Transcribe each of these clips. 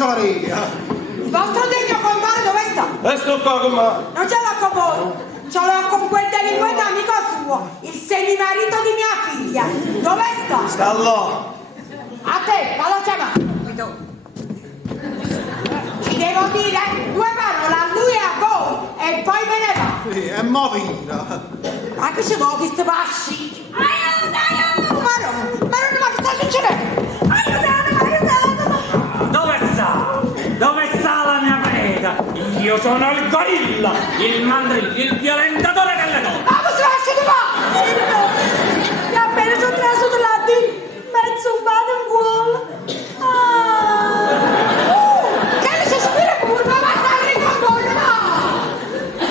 facciaria. Il vostro degno compare dove sta? E sto qua con me. Non ce l'ho con voi, ce l'ho con quel delinquente amico suo, il semimarito di mia figlia. Dove sta? Sta là. A te, vado a chiamare. Ci devo dire due parole a lui e a voi e poi me ne va. Sì, e mo vira. Ma che ci vuoi questi passi? Aiuto, aiuto! Ma che sta succedendo? Aiutatemi! Dove sta? Dove sta la mia preda? Io sono il gorilla, il mandrillo, il violentatore delle donne. Ma cosa lasciate qua? Mi ha appena sottraso della di mezzo un vado in cuore. Che le sospira pure, ma guardate il controllo, no!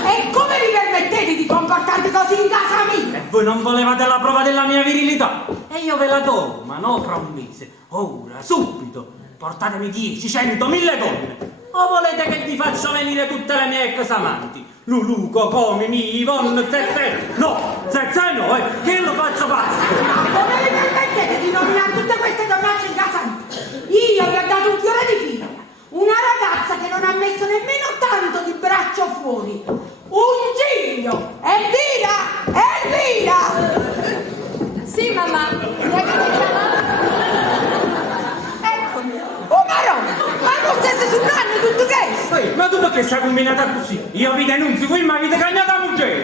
E come vi permettete di comportarvi così in casa mia? E voi non volevate la prova della mia virilità? E io ve la do, ma no fra un mese. Ora, subito. Portatemi 10, 100, 1000 donne. O volete che vi faccia venire tutte le mie ex amanti? Lulu, Coco, Mimi, Yvonne, Zezé. No, Zezé no, che lo faccio pazzo. Come vi permettete di nominare tutte queste donnacce in casa mia? Io vi ho dato un fiore di figlia, una ragazza che non ha messo nemmeno tanto di braccio fuori. Un giglio! Elvira! Elvira! Sì, mamma, mi avete chiamato? Eccomi! Oh maronna! Ma non stesse sul nanno tutto questo! Ma tu perché sei combinata così? Io vi denunzio, voi mi avete cambiato la moglie!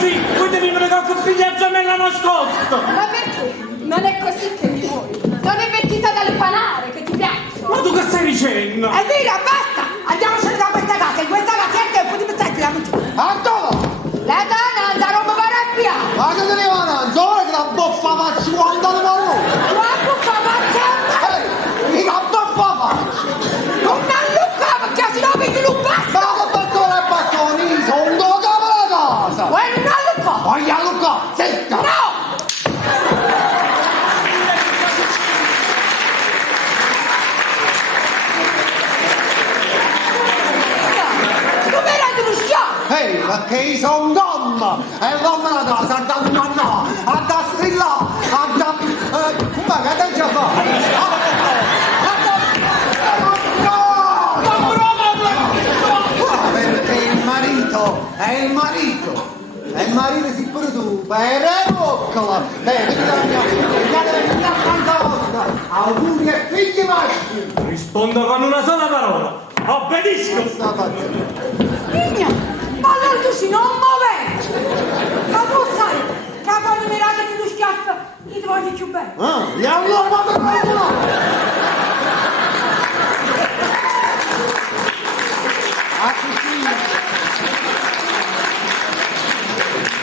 Sì, voi devi venire con figliaccia me l'ha nascosto! Ma perché? Non è così che mi vuoi. Non è vestita dal panare che ti piace. Ma tu che stai dicendo? Elvira, basta! Andiamocene da questa casa! In questa casa è tempo di metterti la luce! Antonio! La donna anda roba parabbia! Ma che te ne va avanti? Ora che la boffa faccio quando ne va lui! La buffa faccia! Mica boffa faccio! Non mi allucca perché se no vedi l'ubbassa! Ma che bastone e bastoni? Sono dove capo la casa! Vuoi non allucca? Voglio Luca! Zitta! No! Ehi, perché io sono donna! E l'uomo la casa, da mamma, a da strillare, a da... Come che te già fa? Perché il marito è il marito! E il marito si pure tu, per evoccola! Vieni da mia figlia, vieni da stanza vostra! Auguri e figli maschi! Rispondo con una sola parola. Obbedisco! Sta facendo? Migna, ma allora tu si non muove! Ma tu sai, che quando mi raghi di tu schiaffo, io ti voglio più bene! Ah, e allora ma per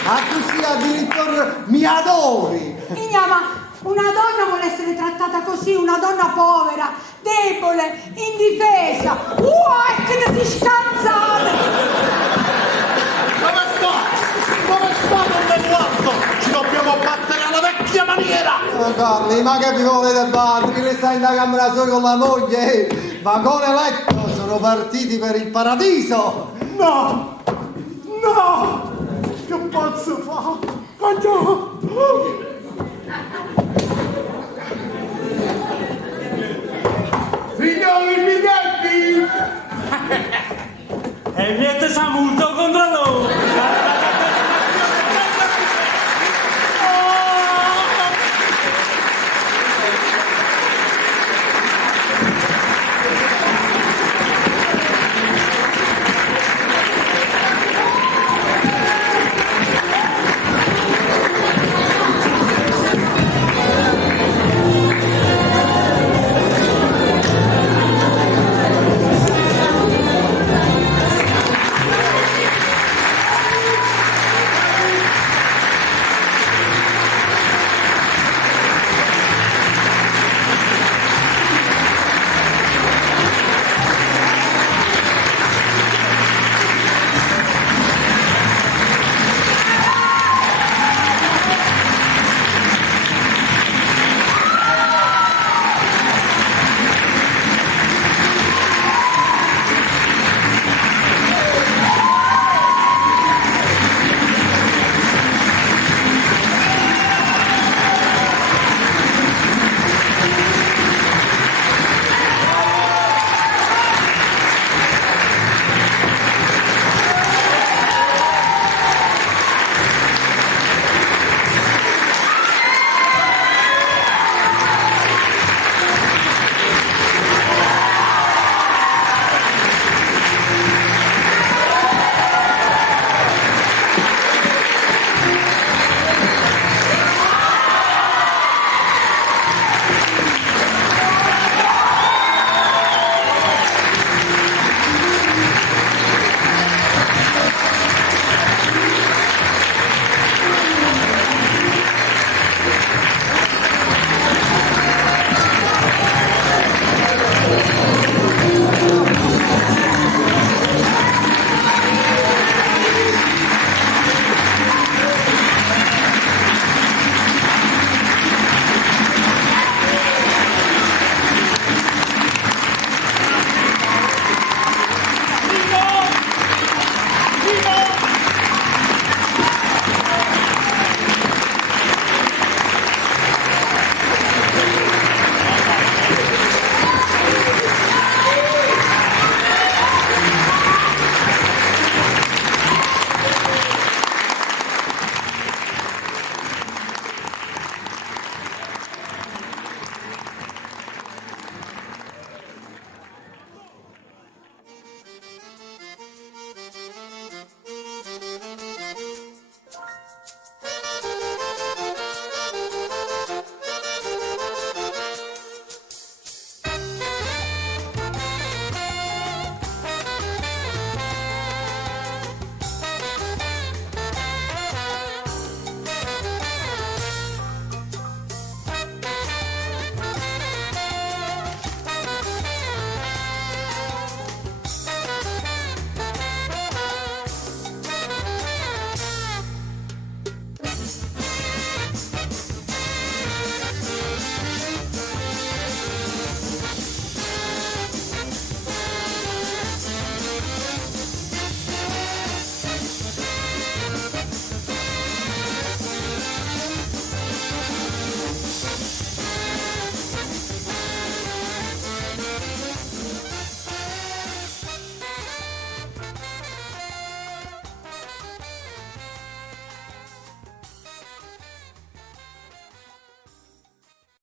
a così addirittura mi adori! Migna, ma una donna vuole essere trattata così, una donna povera, debole, indifesa! Che ti si scansate! Dove sta? Dove sta non me guardo? Ci dobbiamo battere alla vecchia maniera! Carli, ma che vi volete battere? Che stai in camera solo con la moglie? Vagone letto, sono partiti per il paradiso! No! No! Che posso fare? Ma no! Signori Biglietti! E niente sa molto contro